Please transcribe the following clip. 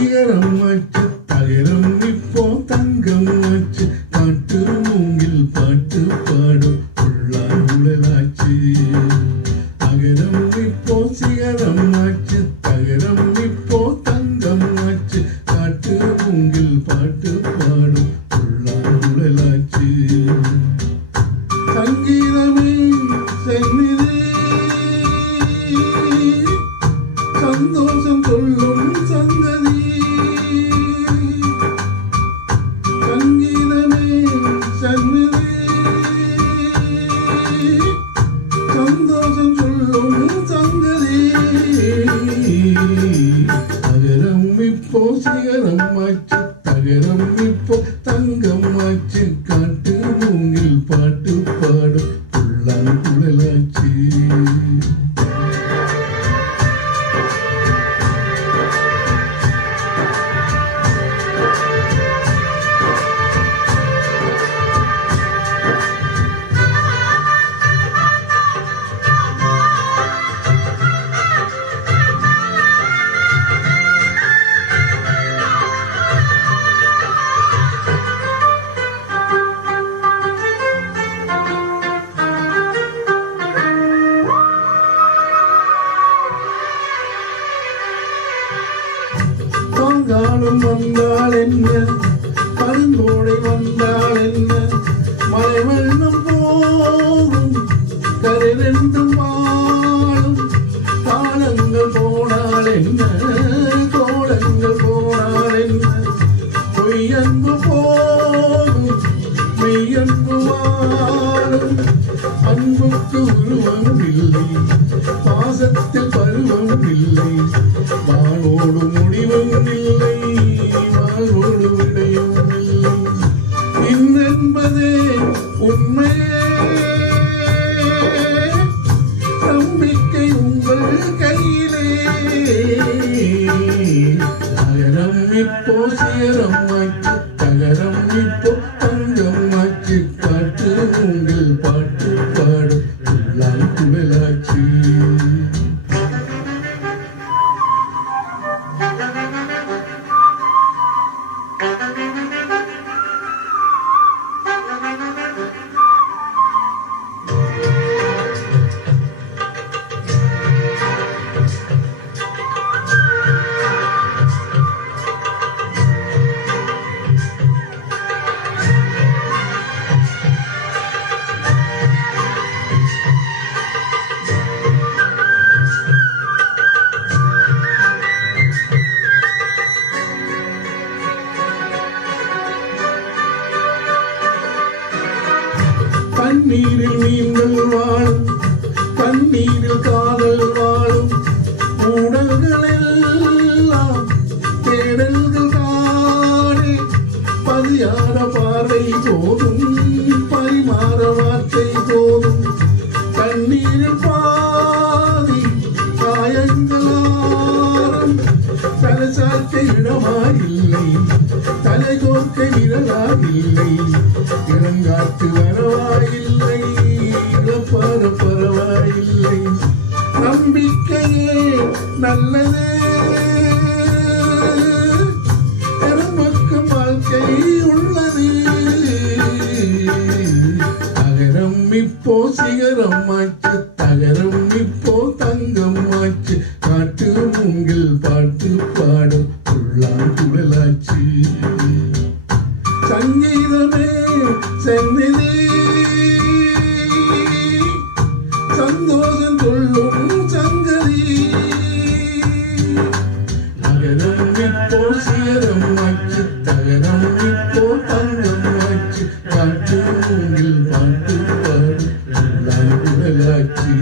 சிகரம் ஆச்சு தகரம் இப்போ தங்கம் ஆச்சு காட்டு மூங்கில் பாட்டு பாடும் உள்ளார் உடலாச்சு அகரம் இப்போ சிகரம் ஆச்சு தகரம் இப்போ தங்கம் ஆச்சு காட்டு மூங்கில் பாட்டு பாடும் உள்ளார் உடலாச்சு சங்கீதமே சென்னிதே சந்தோஷம் சொல்லும் சங்கதி சங்கீதமே சன்னிதே சந்தோஷம் சொல்லும் சங்கதி அகரம் இப்போ சிகரம் ஆச்சு தகரம் இப்போ தங்கம் ஆச்சு காட்டு மூங்கில் பாட்டு பாடும் உள்ளான் குழலாச்சு காலம் வந்தால் என்ன கருங்கோடை வந்தால் என்ன மழை வெள்ளம் போகும் கரை ரெண்டும் வாழும் காலங்கள் போனால் என்ன கோலங்கள் போனால் என்ன பொய்யன்பு போகும் மெய்யன்பு வாழும் அன்புக்கு உருவம் இல்லை பாசத்தில் பருவம் இல்லை வானோடு முடிவும் இல்லை வாழ்வோடு விடையும் இல்லை இன்னென்பதே உண்மையே நம்பிக்கை உங்கள் கையிலே அகரம் இப்போ சிகரம் ஆச்சு தகரம் இப்போ தங்கம் ஆச்சு காட்டு உங்கள் பாட்டு பாடும் உள்ளால் குழலாச்சு கண்ணீரில் மீன்கள் வாழும் கண்ணீரில் காதல் வாழும் ஊடல்கள் எல்லாம் தேடல்கள் காணே பதியார பார்வை போதும் பரிமாற வார்த்தை போதும் கண்ணீரில் பாதி காயங்களாரும் தலைசாய்க்க இடமாயில்லை தலைகோர்க்க விரலாகில்லை இறங்காட்டு வரவாயில்லை இழப்பார பரவாயில்லை நம்பிக்கையே நல்லதே பெருமக்கு வாழ்க்கை உள்ளது அகரம் இப்போ சிகரம் ஆச்சு தகரம் இப்போ தங்கம் ஆச்சு காட்டு மூங்கில் பாட்டு பாடும் உள்ளான் குழலாச்சு சங்கீதமே சென்னிதே சந்தோஷம் சொல்லும் சங்கதி அகரம் இப்போ சிகரம் ஆச்சு தகரம் இப்போ தங்கம் ஆச்சு காட்டு மூங்கில் பாட்டு பாடும் உள்ளான் குழலாச்சு